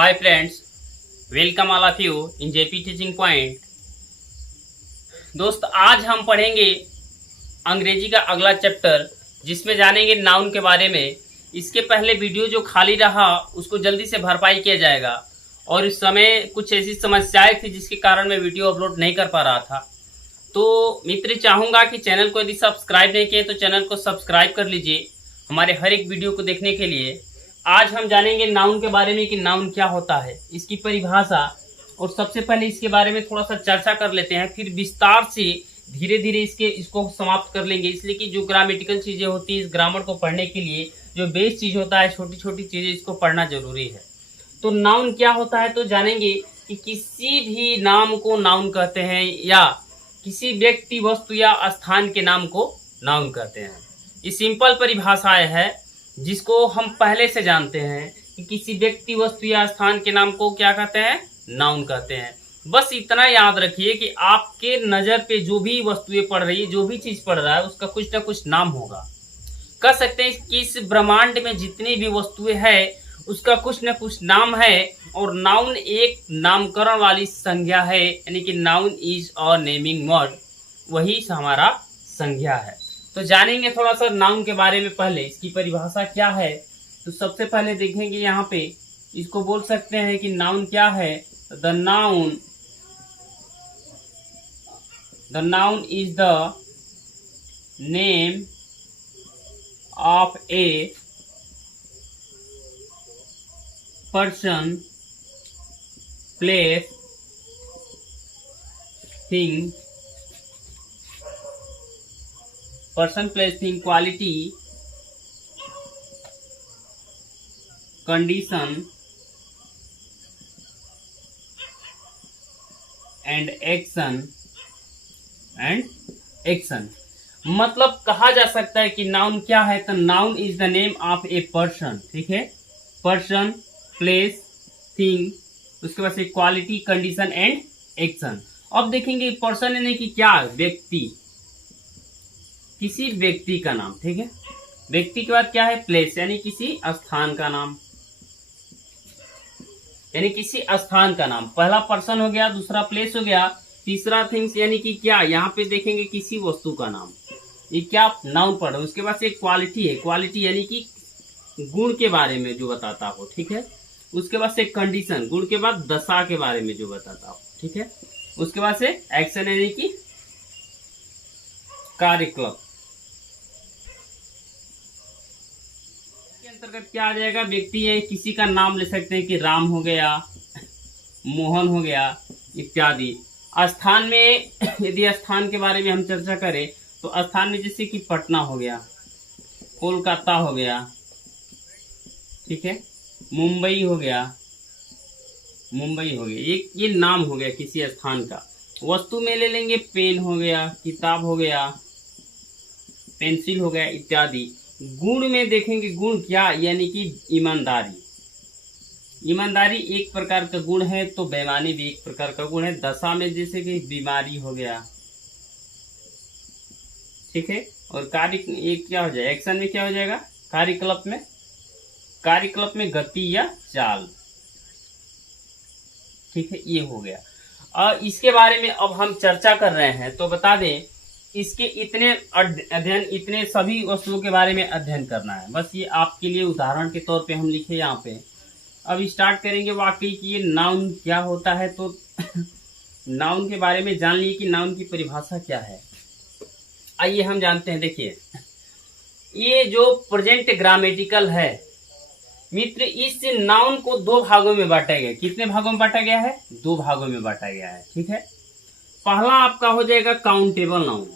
Hi friends, welcome all of you in JP Teaching Point। दोस्त आज हम पढ़ेंगे अंग्रेजी का अगला चैप्टर जिसमें जानेंगे नाउन के बारे में। इसके पहले वीडियो जो खाली रहा उसको जल्दी से भरपाई किया जाएगा और इस समय कुछ ऐसी समस्याएं थी जिसके कारण मैं वीडियो अपलोड नहीं कर पा रहा था। तो मित्र चाहूँगा कि चैनल को यदि सब्सक्राइब नहीं किए तो चैनल को सब्सक्राइब कर लीजिए हमारे हर एक वीडियो को देखने के लिए। आज हम जानेंगे नाउन के बारे में कि नाउन क्या होता है, इसकी परिभाषा, और सबसे पहले इसके बारे में थोड़ा सा चर्चा कर लेते हैं, फिर विस्तार से धीरे धीरे इसको समाप्त कर लेंगे। इसलिए कि जो ग्रामेटिकल चीज़ें होती है इस ग्रामर को पढ़ने के लिए जो बेस चीज़ होता है, छोटी छोटी चीज़ें, इसको पढ़ना जरूरी है। तो नाउन क्या होता है तो जानेंगे कि किसी भी नाम को नाउन कहते हैं या किसी व्यक्ति, वस्तु या स्थान के नाम को नाउन कहते हैं। ये सिंपल परिभाषाएं है जिसको हम पहले से जानते हैं कि किसी व्यक्ति, वस्तु या स्थान के नाम को क्या कहते हैं, नाउन कहते हैं। बस इतना याद रखिए कि आपके नज़र पे जो भी वस्तुएं पड़ रही है, जो भी चीज़ पड़ रहा है, उसका कुछ ना कुछ नाम होगा। कह सकते हैं कि इस ब्रह्मांड में जितनी भी वस्तुएं हैं उसका कुछ न कुछ नाम है, और नाउन एक नामकरण वाली संज्ञा है, यानी कि noun is a naming word, वही हमारा संज्ञा है। तो जानेंगे थोड़ा सा नाउन के बारे में। पहले इसकी परिभाषा क्या है तो सबसे पहले देखेंगे यहाँ पे इसको बोल सकते हैं कि नाउन क्या है। The noun is the name of a person, place, thing, person, place, thing, quality, condition and action मतलब कहा जा सकता है कि नाउन क्या है तो noun is the name of a person. ठीक है, पर्सन, प्लेस, थिंग, उसके बाद से क्वालिटी, कंडीशन एंड एक्शन। अब देखेंगे पर्सन यानी कि क्या, व्यक्ति, किसी व्यक्ति का नाम। ठीक है, व्यक्ति के बाद क्या है, प्लेस यानी किसी स्थान का नाम, यानी किसी स्थान का नाम। पहला पर्सन हो गया, दूसरा प्लेस हो गया, तीसरा थिंग्स यानी कि क्या, यहाँ पे देखेंगे किसी वस्तु का नाम, ये क्या नाउन पढ़ रहे हो। उसके बाद से क्वालिटी है, क्वालिटी यानी कि गुण के बारे में जो बताता हो। ठीक है, उसके बाद से कंडीशन, गुण के बाद दशा के बारे में जो बताता हो। ठीक है, उसके बाद से एक्शन यानी कि कार्यकलाप के अंतर्गत क्या आ जाएगा, व्यक्ति है, किसी का नाम ले सकते हैं कि राम हो गया, मोहन हो गया इत्यादि। स्थान में यदि स्थान के बारे में हम चर्चा करें तो स्थान में जैसे कि पटना हो गया, कोलकाता हो गया, ठीक है, मुंबई हो गया, ये नाम हो गया किसी स्थान का। वस्तु में ले लेंगे, पेन हो गया, किताब हो गया, पेंसिल हो गया इत्यादि। गुण में देखेंगे, गुण क्या, यानी कि ईमानदारी, ईमानदारी एक प्रकार का गुण है, तो बेईमानी भी एक प्रकार का गुण है। दशा में जैसे कि बीमारी हो गया, ठीक है, और कार्य एक क्या हो जाएगा, एक्शन में क्या हो जाएगा, कार्यकलाप में गति या चाल। ठीक है, ये हो गया। और इसके बारे में अब हम चर्चा कर रहे हैं तो बता दें इसके इतने अध्ययन, इतने सभी वस्तुओं के बारे में अध्ययन करना है। बस ये आपके लिए उदाहरण के तौर पे हम लिखे यहाँ पे। अब स्टार्ट करेंगे वाकई कि ये नाउन क्या होता है। तो नाउन के बारे में जान लिए कि नाउन की परिभाषा क्या है। आइए हम जानते हैं। देखिए, ये जो प्रेजेंट ग्रामेटिकल है मित्र, इस नाउन को दो भागों में बांटा गया। कितने भागों में बांटा गया है, दो भागों में बांटा गया है। ठीक है, पहला आपका हो जाएगा काउंटेबल नाउन।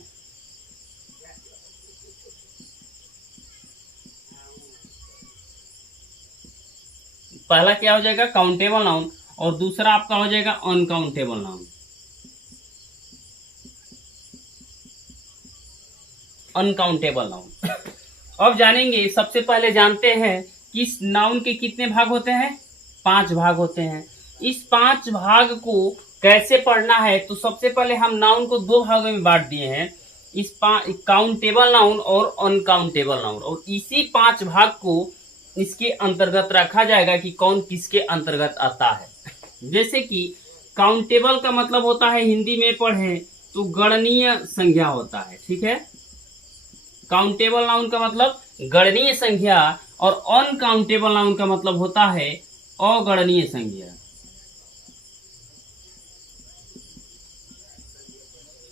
पहला क्या हो जाएगा, काउंटेबल नाउन, और दूसरा आपका हो जाएगा अनकाउंटेबल नाउन। अनकाउंटेबल नाउन अब जानेंगे। सबसे पहले जानते हैं कि इस नाउन के कितने भाग होते हैं, 5 भाग होते हैं। इस 5 भाग को कैसे पढ़ना है तो सबसे पहले हम नाउन को 2 भागों में बांट दिए हैं, इस काउंटेबल नाउन और अनकाउंटेबल नाउन, और इसी 5 भाग को इसके अंतर्गत रखा जाएगा कि कौन किसके अंतर्गत आता है। जैसे कि काउंटेबल का मतलब होता है, हिंदी में पढ़ें तो गणनीय संख्या होता है, ठीक है। काउंटेबल नाउन का मतलब गणनीय संख्या और अनकाउंटेबल नाउन का मतलब होता है अगणनीय संख्या।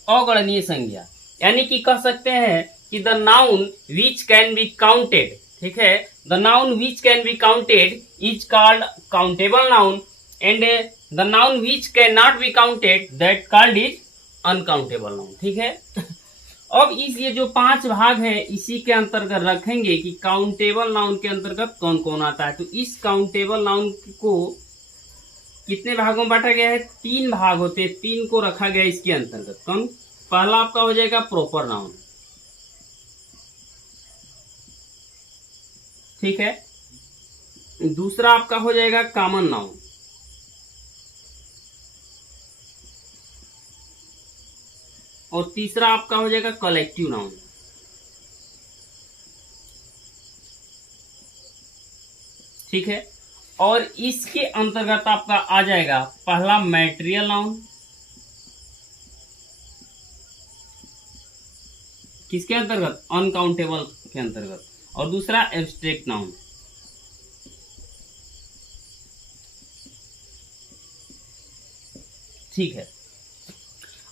अगणनीय संख्या यानी कि कह सकते हैं कि the noun which can be counted, ठीक है, the noun which can be counted is called countable noun and the noun which can not be counted that called is uncountable noun, ठीक है। अब इस ये जो 5 भाग है इसी के अंतर्गत रखेंगे कि काउंटेबल नाउन के अंतर्गत कौन कौन आता है। तो इस काउंटेबल नाउन को कितने भागों में बांटा गया है? 3 भाग होते हैं, 3 को रखा गया है इसके अंतर्गत। कौन? पहला आपका हो जाएगा प्रॉपर नाउन, ठीक है। दूसरा आपका हो जाएगा कॉमन नाउन, और तीसरा आपका हो जाएगा कलेक्टिव नाउन, ठीक है। और इसके अंतर्गत आपका आ जाएगा पहला मैटेरियल नाउन, किसके अंतर्गत? अनकाउंटेबल के अंतर्गत, और दूसरा एब्स्ट्रैक्ट नाउन, ठीक है।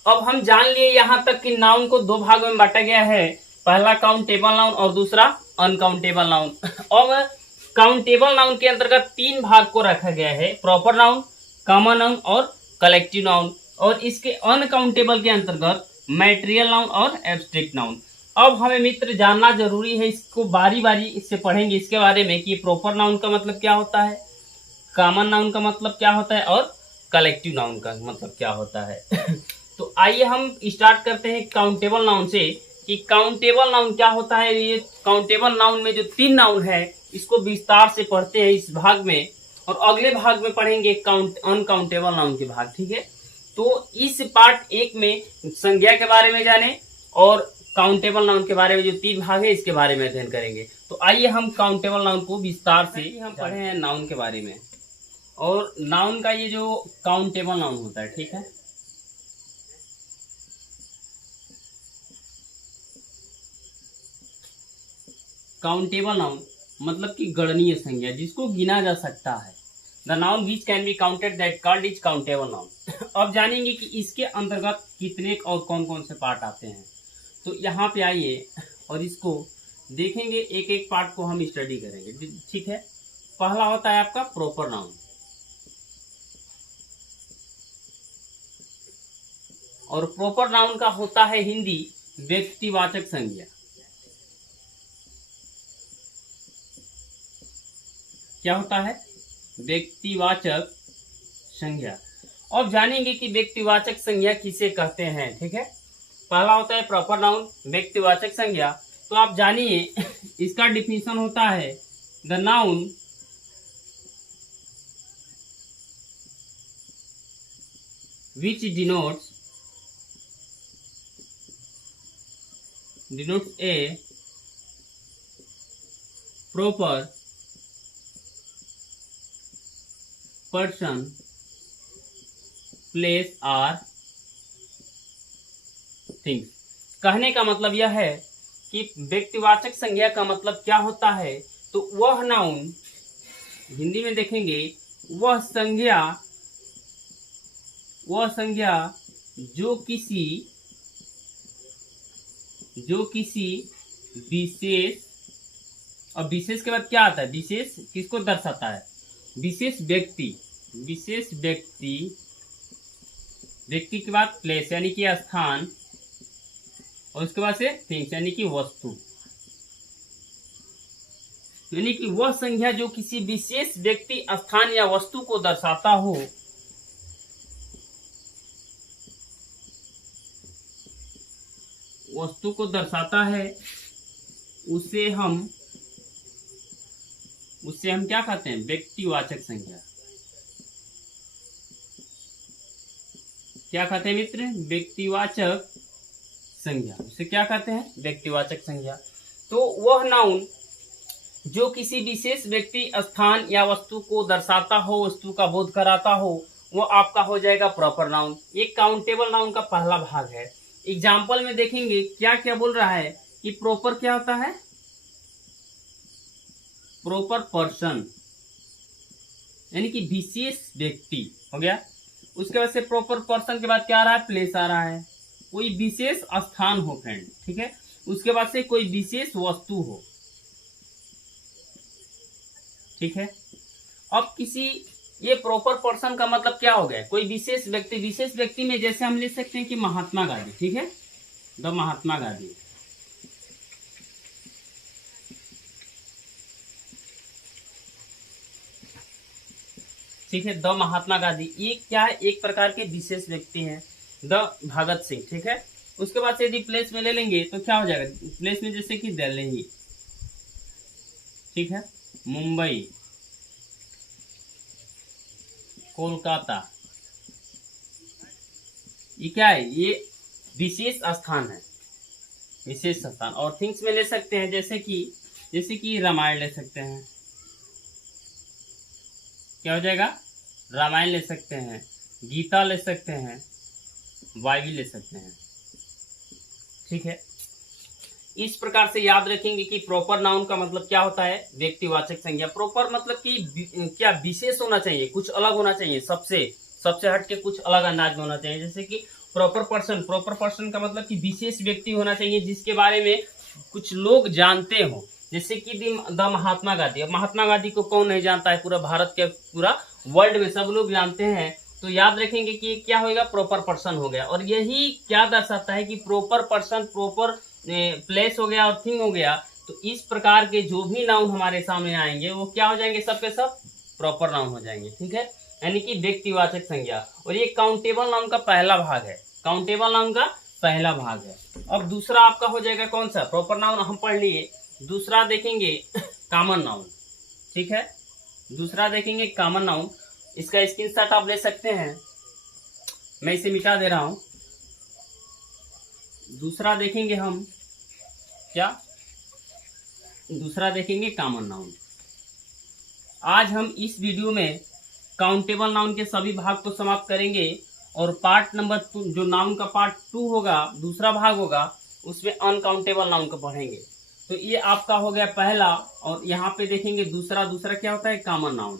अब हम जान लिए यहां तक कि नाउन को 2 भागों में बांटा गया है, पहला काउंटेबल नाउन और दूसरा अनकाउंटेबल नाउन। अब काउंटेबल नाउन के अंतर्गत 3 भाग को रखा गया है, प्रॉपर नाउन, कॉमन नाउन और कलेक्टिव नाउन, और इसके अनकाउंटेबल के अंतर्गत मैटेरियल नाउन और एब्स्ट्रैक्ट नाउन। अब हमें मित्र जानना जरूरी है, इसको बारी बारी इससे पढ़ेंगे इसके बारे में कि प्रॉपर नाउन का मतलब क्या होता है, कॉमन नाउन का मतलब क्या होता है और कलेक्टिव नाउन का मतलब क्या होता है। तो आइए हम स्टार्ट करते हैं काउंटेबल नाउन से कि काउंटेबल नाउन क्या होता है। ये काउंटेबल नाउन में जो 3 नाउन है इसको विस्तार से पढ़ते हैं इस भाग में, और अगले भाग में पढ़ेंगे अनकाउंटेबल नाउन के भाग, ठीक है। तो इस पार्ट 1 में संज्ञा के बारे में जाने और काउंटेबल नाउन के बारे में जो 3 भाग है इसके बारे में अध्ययन करेंगे। तो आइए हम काउंटेबल नाउन को विस्तार से हम पढ़े हैं नाउन के बारे में, और नाउन का ये जो काउंटेबल नाउन होता है, ठीक है। काउंटेबल नाउन मतलब कि गणनीय संज्ञा, जिसको गिना जा सकता है। The noun which can be counted that called is countable noun. अब जानेंगे कि इसके अंतर्गत कितने और कौन कौन से पार्ट आते हैं। तो यहाँ पे आइए और इसको देखेंगे, एक एक पार्ट को हम स्टडी करेंगे, ठीक है। पहला होता है आपका प्रॉपर नाउन, और प्रॉपर नाउन का होता है हिंदी व्यक्तिवाचक संज्ञा। क्या होता है? व्यक्तिवाचक संज्ञा। अब जानेंगे कि व्यक्तिवाचक संज्ञा किसे कहते हैं, ठीक है। पहला होता है प्रॉपर नाउन, व्यक्तिवाचक संज्ञा। तो आप जानिए इसका डिफिनीशन होता है the noun which denotes a proper person, place or things. कहने का मतलब यह है कि व्यक्तिवाचक संज्ञा का मतलब क्या होता है। तो वह नाउन, हिंदी में देखेंगे, वह संज्ञा जो किसी विशेष, और विशेष के बाद क्या आता है? विशेष किसको दर्शाता है? विशेष व्यक्ति के बाद प्लेस यानी कि स्थान, और उसके बाद से थिंग्स यानी कि वस्तु, यानी कि वह संज्ञा जो किसी विशेष व्यक्ति, स्थान या वस्तु को दर्शाता हो, वस्तु को दर्शाता है, उसे हम क्या कहते हैं? व्यक्तिवाचक संज्ञा। क्या कहते हैं मित्र? व्यक्तिवाचक संज्ञा। उसे क्या कहते हैं? व्यक्तिवाचक संज्ञा। तो वह नाउन जो किसी विशेष व्यक्ति, स्थान या वस्तु को दर्शाता हो, वस्तु का बोध कराता हो, वो आपका हो जाएगा प्रॉपर नाउन। ये काउंटेबल नाउन का पहला भाग है। एग्जाम्पल में देखेंगे क्या क्या बोल रहा है कि प्रॉपर क्या होता है, प्रॉपर पर्सन यानी कि विशेष व्यक्ति हो गया। उसके बाद से प्रॉपर पर्सन के बाद क्या आ रहा है, प्लेस आ रहा है, कोई विशेष स्थान हो फ्रेंड, ठीक है। उसके बाद से कोई विशेष वस्तु हो, ठीक है। अब किसी, ये प्रॉपर पर्सन का मतलब क्या हो गया, कोई विशेष व्यक्ति। विशेष व्यक्ति में जैसे हम ले सकते हैं कि महात्मा गांधी, ठीक है, द महात्मा गांधी, ठीक है, द महात्मा गांधी। ये क्या है, एक प्रकार के विशेष व्यक्ति हैं। द भगत सिंह, ठीक है। उसके बाद से यदि प्लेस में ले लेंगे तो क्या हो जाएगा, प्लेस में जैसे कि दिल्ली, ठीक है, मुंबई, कोलकाता, ये क्या है, ये विशेष स्थान है, विशेष स्थान। और थिंग्स में ले सकते हैं जैसे कि रामायण ले सकते हैं, क्या हो जाएगा, रामायण ले सकते हैं, गीता ले सकते हैं, बाइबल ले सकते हैं, ठीक है। इस प्रकार से याद रखेंगे कि प्रॉपर नाउन का मतलब क्या होता है, व्यक्तिवाचक संज्ञा। प्रॉपर मतलब कि क्या विशेष होना चाहिए, कुछ अलग होना चाहिए, सबसे हटके कुछ अलग अंदाज में होना चाहिए। जैसे कि प्रॉपर पर्सन का मतलब कि विशेष व्यक्ति होना चाहिए जिसके बारे में कुछ लोग जानते हो। जैसे कि द महात्मा गांधी, अब महात्मा गांधी को कौन नहीं जानता है, पूरा भारत के, पूरा वर्ल्ड में सब लोग जानते हैं। तो याद रखेंगे कि क्या होगा, प्रॉपर पर्सन हो गया। और यही क्या दर्शाता है कि प्रॉपर पर्सन, प्रॉपर प्लेस हो गया और थिंग हो गया। तो इस प्रकार के जो भी नाउन हमारे सामने आएंगे वो क्या हो जाएंगे, सब के सब प्रॉपर नाउन हो जाएंगे, ठीक है, यानी कि व्यक्तिवाचक संज्ञा। और ये काउंटेबल नाउन का पहला भाग है, काउंटेबल नाउन का पहला भाग है। अब दूसरा आपका हो जाएगा कौन सा, प्रॉपर नाउन हम पढ़ लिए। दूसरा देखेंगे कॉमन नाउन, ठीक है, दूसरा देखेंगे कॉमन नाउन। इसका स्क्रीनशॉट आप ले सकते हैं, मैं इसे मिटा दे रहा हूं। दूसरा देखेंगे हम क्या, दूसरा देखेंगे कॉमन नाउन। आज हम इस वीडियो में काउंटेबल नाउन के सभी भाग को समाप्त करेंगे और पार्ट नंबर 2, जो नाउन का पार्ट 2 होगा, दूसरा भाग होगा, उसमें अनकाउंटेबल नाउन को पढ़ेंगे। तो ये आपका हो गया पहला। और यहाँ पे देखेंगे दूसरा क्या होता है, कॉमन नाउन।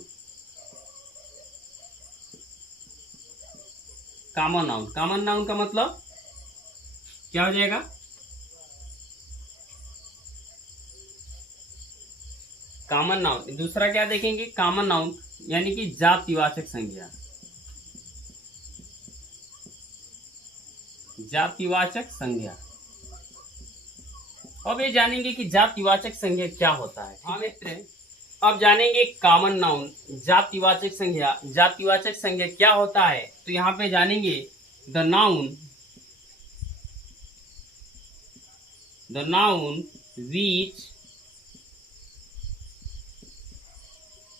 कॉमन नाउन का मतलब क्या हो जाएगा, कॉमन नाउन। दूसरा क्या देखेंगे, कॉमन नाउन यानी कि जातिवाचक संज्ञा, जातिवाचक संज्ञा। अब ये जानेंगे कि जातिवाचक संज्ञा क्या होता है। हाँ मित्र, अब जानेंगे कॉमन नाउन, जातिवाचक संज्ञा। जातिवाचक संज्ञा क्या होता है, तो यहाँ पे जानेंगे the noun which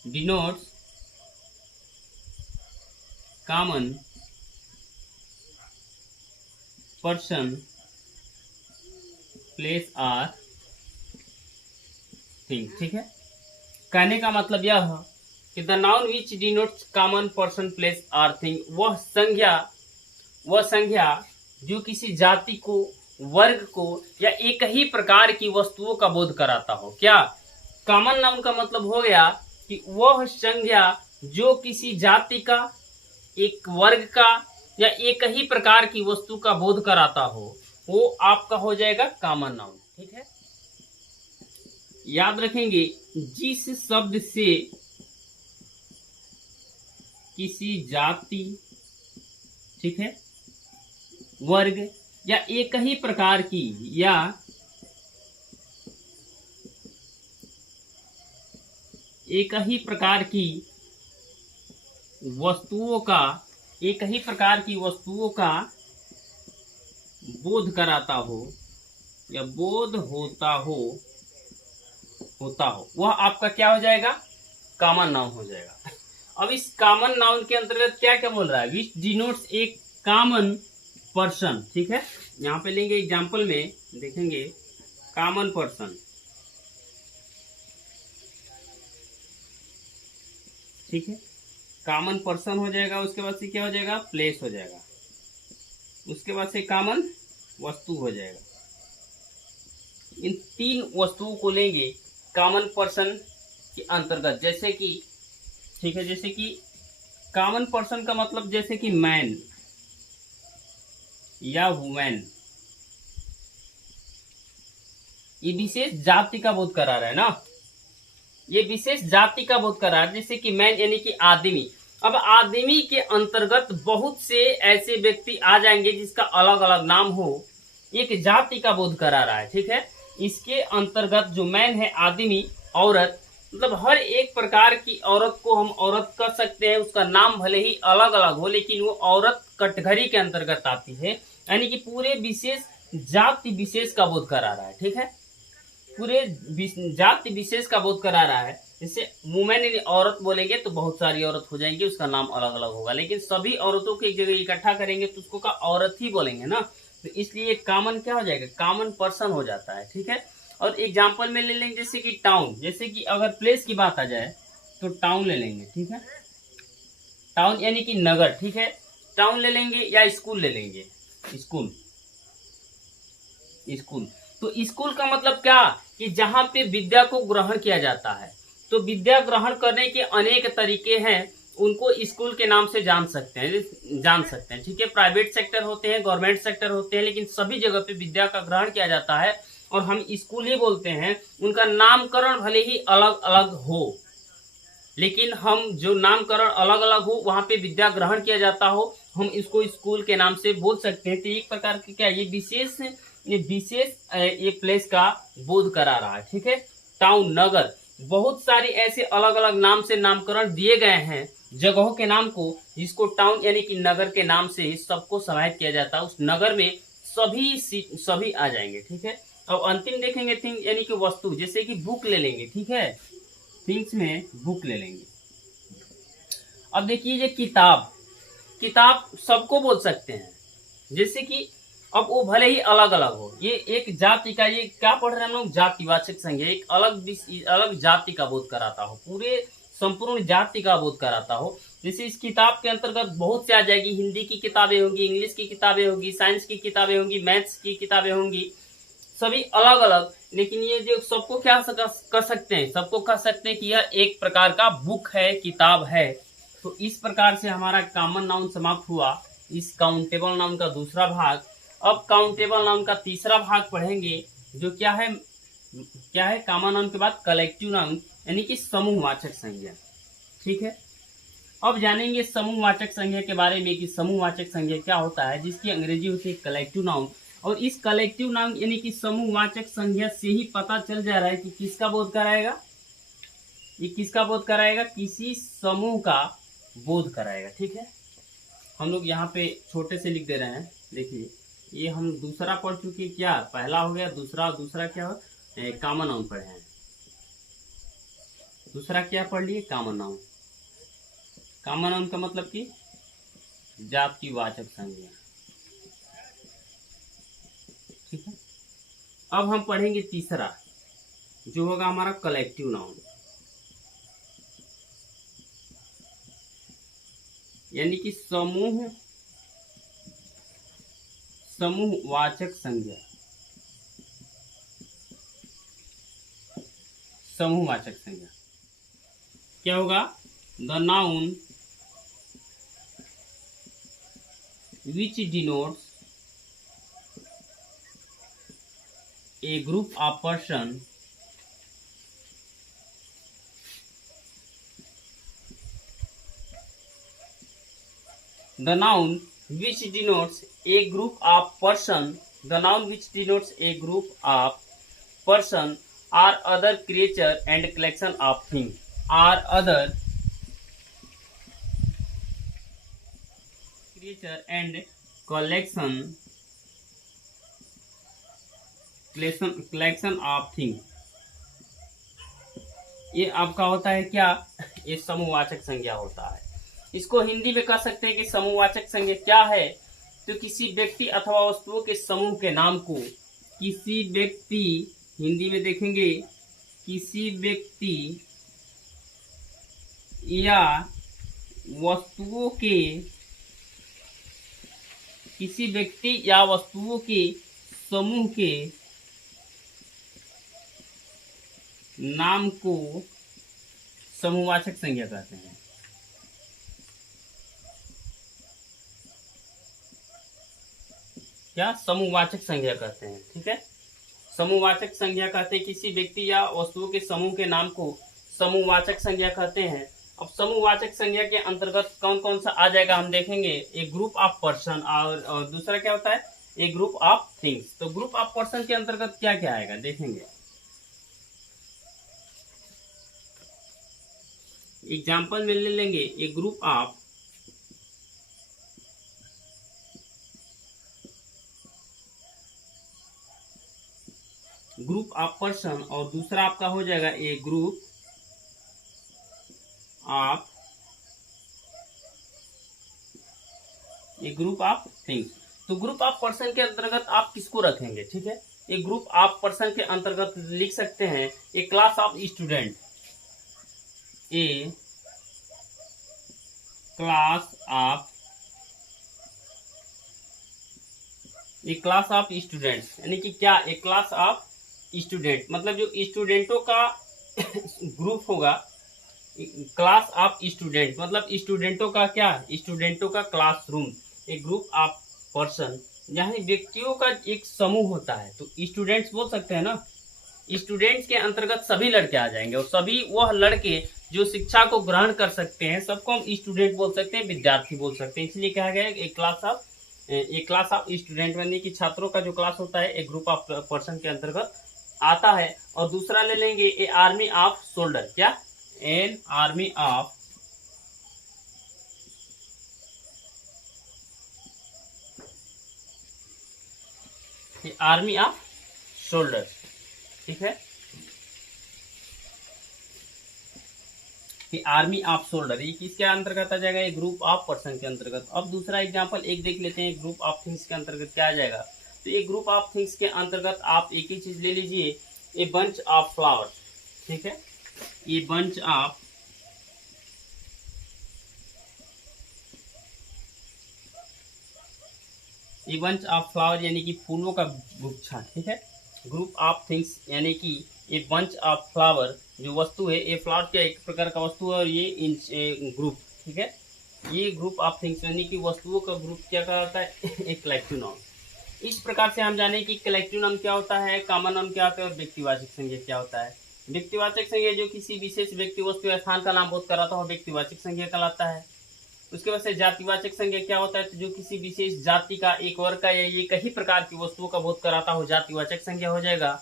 denotes common person, place or thing, ठीक है। कहने का मतलब यह है कि the noun which denotes common person, place और थिंग, वह संज्ञा जो किसी जाति को, वर्ग को या एक ही प्रकार की वस्तुओं का बोध कराता हो। क्या, कॉमन नाउन का मतलब हो गया कि वह संज्ञा जो किसी जाति का, एक वर्ग का या एक ही प्रकार की वस्तु का बोध कराता हो, वो आपका हो जाएगा कॉमन नाउन, ठीक है। याद रखेंगे, जिस शब्द से किसी जाति, ठीक है, वर्ग या एक ही प्रकार की या एक ही प्रकार की वस्तुओं का, एक ही प्रकार की वस्तुओं का बोध कराता हो या बोध होता हो, वह आपका क्या हो जाएगा, कॉमन नाउन हो जाएगा। अब इस कॉमन नाउन के अंतर्गत क्या क्या बोल रहा है, विच डिनोट्स ए कॉमन पर्सन, ठीक है। यहाँ पे लेंगे एग्जाम्पल में देखेंगे कॉमन पर्सन, ठीक है, कॉमन पर्सन हो जाएगा, उसके बाद से क्या हो जाएगा, प्लेस हो जाएगा, उसके बाद से कॉमन वस्तु हो जाएगा। इन तीन वस्तुओं को लेंगे कॉमन पर्सन के अंतर्गत, जैसे कि ठीक है, जैसे कि कॉमन पर्सन का मतलब जैसे कि मैन या वुमेन, ये विशेष जाति का बोध करा रहा है ना, ये विशेष जाति का बोध करा रहा है। जैसे कि मैन यानी कि आदमी। अब आदमी के अंतर्गत बहुत से ऐसे व्यक्ति आ जाएंगे जिसका अलग अलग नाम हो, एक जाति का बोध करा रहा है। ठीक है, इसके अंतर्गत जो मैन है, आदमी, औरत, मतलब हर एक प्रकार की औरत को हम औरत कर सकते हैं। उसका नाम भले ही अलग अलग हो, लेकिन वो औरत कैटेगरी के अंतर्गत आती है, यानी कि पूरे विशेष जाति विशेष का बोध करा रहा है। ठीक है, पूरे जाति विशेष का बोध करा रहा है। जैसे वुमेन औरत बोलेंगे तो बहुत सारी औरत हो जाएंगी, उसका नाम अलग अलग होगा, लेकिन सभी औरतों को एक जगह इकट्ठा करेंगे तो उसको का औरत ही बोलेंगे ना, तो इसलिए कॉमन क्या हो जाएगा, कॉमन पर्सन हो जाता है। ठीक है, और एग्जाम्पल में ले लेंगे जैसे कि टाउन, जैसे कि अगर प्लेस की बात आ जाए तो टाउन ले लेंगे। ठीक है, टाउन यानी कि नगर। ठीक है, टाउन ले लेंगे या स्कूल ले लेंगे, स्कूल। स्कूल तो स्कूल का मतलब क्या, कि जहां पे विद्या को ग्रहण किया जाता है। तो विद्या ग्रहण करने के अनेक तरीके हैं, उनको स्कूल के नाम से जान सकते हैं। ठीक है, प्राइवेट सेक्टर होते हैं, गवर्नमेंट सेक्टर होते हैं, लेकिन सभी जगह पे विद्या का ग्रहण किया जाता है और हम स्कूल ही बोलते हैं। उनका नामकरण भले ही अलग अलग हो, लेकिन हम जो नामकरण अलग अलग हो, वहां पे विद्या ग्रहण किया जाता हो, हम इसको स्कूल के नाम से बोल सकते हैं। तो एक प्रकार की क्या, ये विशेष ये प्लेस का बोध करा रहा है। ठीक है, टाउन, नगर, बहुत सारे ऐसे अलग अलग नाम से नामकरण दिए गए हैं जगहों के नाम को, जिसको टाउन यानी कि नगर के नाम से ही सबको समाहित किया जाता है। उस नगर में सभी आ जाएंगे। ठीक है, अब अंतिम देखेंगे थिंग यानी कि वस्तु, जैसे कि बुक ले लेंगे। ठीक है, थिंग्स में बुक ले लेंगे। अब देखिए, ये किताब सबको बोल सकते हैं, जैसे कि अब वो भले ही अलग अलग हो, ये एक जाति का, ये क्या पढ़ रहे हैं हम लोग, जातिवाचक संज्ञा, एक अलग जाति का बोध कराता हो, पूरे संपूर्ण जाति का बोध कराता हो। जैसे इस किताब के अंतर्गत बहुत से आ जाएगी, हिंदी की किताबें होंगी, इंग्लिश की किताबें होंगी, साइंस की किताबें होंगी, मैथ्स की किताबें होंगी, सभी अलग अलग। लेकिन ये जो सबको क्या कर सकते हैं, सबको कह सकते हैं कि यह एक प्रकार का बुक है, किताब है। तो इस प्रकार से हमारा कॉमन नाउन समाप्त हुआ, इस काउंटेबल नाउन का दूसरा भाग। अब काउंटेबल नाउन का तीसरा भाग पढ़ेंगे, जो क्या है कॉमन नाउन के बाद कलेक्टिव नाउन यानी कि समूहवाचक संज्ञा। ठीक है, अब जानेंगे समूहवाचक संज्ञा के बारे में कि समूहवाचक संज्ञा क्या होता है, जिसकी अंग्रेजी होती है कलेक्टिव नाउन। और इस कलेक्टिव नाउन यानी कि समूहवाचक संज्ञा से ही पता चल जा रहा है कि किसका बोध कराएगा, ये किसका बोध कराएगा, किसी समूह का बोध कराएगा। ठीक है, हम लोग यहाँ पे छोटे से लिख दे रहे हैं। देखिए, ये हम दूसरा पढ़ चुके, क्या पहला हो गया, दूसरा क्या हो, कॉमन नाउन पढ़े हैं। दूसरा क्या पढ़ लिए, कॉमन नाउन। कॉमन नाउन का मतलब कि जातिवाचक संज्ञा। ठीक है, अब हम पढ़ेंगे तीसरा, जो होगा हमारा कलेक्टिव नाउन, यानी कि समूहवाचक संज्ञा। समूहवाचक संज्ञा क्या होगा, the noun which denotes a group of person the noun which denotes a group of person or other creature and collection of things or other creature and collection of thing. ये आपका होता है क्या, ये समूहवाचक संज्ञा होता है। इसको हिंदी में कह सकते हैं कि समूहवाचक संज्ञा क्या है, तो किसी व्यक्ति अथवा वस्तुओं के समूह के नाम को किसी व्यक्ति, हिंदी में देखेंगे, किसी व्यक्ति या वस्तुओं के, किसी व्यक्ति या वस्तुओं के समूह के नाम को समूहवाचक संज्ञा कहते हैं। क्या? समूहवाचक संज्ञा कहते हैं। ठीक है, समूहवाचक संज्ञा कहते हैं किसी व्यक्ति या वस्तुओं के समूह के नाम को समूहवाचक संज्ञा कहते हैं। अब समूहवाचक संज्ञा के अंतर्गत कौन कौन सा आ जाएगा हम देखेंगे। एक ग्रुप ऑफ पर्सन और दूसरा क्या होता है, एक ग्रुप ऑफ थिंग्स। तो ग्रुप ऑफ पर्सन के अंतर्गत क्या क्या आएगा देखेंगे। एग्जाम्पल में ले लेंगे एक ग्रुप ऑफ पर्सन और दूसरा आपका हो जाएगा ए ग्रुप ऑफ थिंग्स। तो ग्रुप ऑफ पर्सन के अंतर्गत आप किसको रखेंगे। ठीक है, एक ग्रुप ऑफ पर्सन के अंतर्गत लिख सकते हैं a class of student, a class of student, यानी कि क्या, ए क्लास ऑफ स्टूडेंट मतलब जो स्टूडेंटों का ग्रुप होगा। क्लास ऑफ स्टूडेंट मतलब स्टूडेंटों का क्या, स्टूडेंटों का क्लासरूम। एक ग्रुप ऑफ पर्सन जहाँ व्यक्तियों का एक समूह होता है, तो स्टूडेंट्स बोल सकते हैं ना। स्टूडेंट्स के अंतर्गत सभी लड़के आ जाएंगे और सभी वह लड़के जो शिक्षा को ग्रहण कर सकते हैं, सबको हम स्टूडेंट बोल सकते हैं, विद्यार्थी बोल सकते हैं। इसलिए कहा गया है एक क्लास ऑफ स्टूडेंट, यानी कि छात्रों का जो क्लास होता है एक ग्रुप ऑफ पर्सन के अंतर्गत आता है। और दूसरा ले लेंगे ए आर्मी ऑफ सोल्जर, क्या, एन आर्मी ऑफ सोल्जर। ठीक है, आर्मी ऑफ सोल्जर ये किसके अंतर्गत आ जाएगा, एक ग्रुप ऑफ पर्सन के अंतर्गत। अब दूसरा एग्जांपल एक देख लेते हैं, ग्रुप ऑफ थिंग्स के अंतर्गत क्या आ जाएगा। तो एक ग्रुप ऑफ थिंग्स के अंतर्गत आप एक ही चीज ले लीजिए, ए बंच ऑफ फ्लावर। ठीक है, ये बंच ऑफ फ्लावर यानी कि फूलों का गुच्छा। ठीक है, ग्रुप ऑफ थिंग्स यानी कि ए बंच ऑफ फ्लावर जो वस्तु है, ये फ्लावर क्या एक प्रकार का वस्तु है और ये ग्रुप। ठीक है, ये ग्रुप ऑफ थिंग्स यानी कि वस्तुओं का ग्रुप क्या कहलाता है, एक कलेक्टिव नाउन। इस प्रकार से हम जाने कि कलेक्टिव नाउन क्या होता है, कॉमन नाउन क्या होता है और व्यक्तिवाचक संज्ञा क्या होता है। व्यक्तिवाचक संज्ञा जो किसी विशेष व्यक्ति, वस्तु या स्थान का नाम बोध कराता हो, व्यक्तिवाचक संज्ञा कहलाता है। उसके बाद से जातिवाचक संज्ञा क्या होता है, तो जो किसी विशेष जाति का, एक वर्ग का या एक ही प्रकार की वस्तुओं का बोध कराता हो, जातिवाचक संज्ञा हो जाएगा।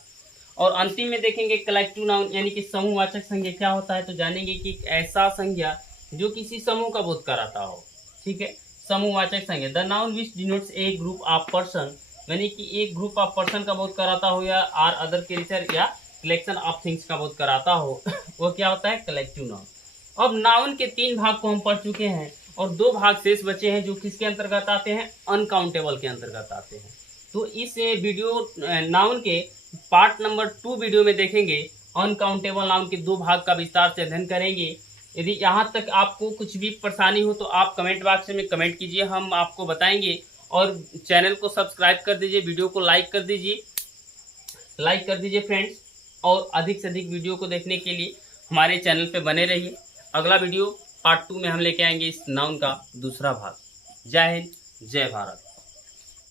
और अंतिम में देखेंगे कलेक्टिव नाउन यानी कि समूहवाचक संज्ञा क्या होता है, तो जानेंगे कि ऐसा संज्ञा जो किसी समूह का बोध कराता हो। ठीक है, समूहवाचक संज्ञा the noun which denotes A group of person, यानी कि एक ग्रुप ऑफ पर्सन का बोध कराता हो या आर अदर क्रिएचर या कलेक्शन ऑफ थिंग्स का बोध कराता हो, वो क्या होता है, कलेक्टिव नाउन। अब नाउन के 3 भाग को हम पढ़ चुके हैं और 2 भाग शेष बचे हैं जो किसके अंतर्गत आते हैं, अनकाउंटेबल के अंतर्गत आते हैं। तो इस वीडियो नाउन के पार्ट नंबर 2 वीडियो में देखेंगे, अनकाउंटेबल नाउन के 2 भाग का विस्तार से अध्ययन करेंगे। यदि यहाँ तक आपको कुछ भी परेशानी हो तो आप कमेंट बॉक्स में कमेंट कीजिए, हम आपको बताएंगे। और चैनल को सब्सक्राइब कर दीजिए, वीडियो को लाइक कर दीजिए फ्रेंड्स। और अधिक से अधिक वीडियो को देखने के लिए हमारे चैनल पे बने रहिए। अगला वीडियो पार्ट 2 में हम लेके आएंगे इस नाउन का दूसरा भाग। जय हिंद, जय भारत।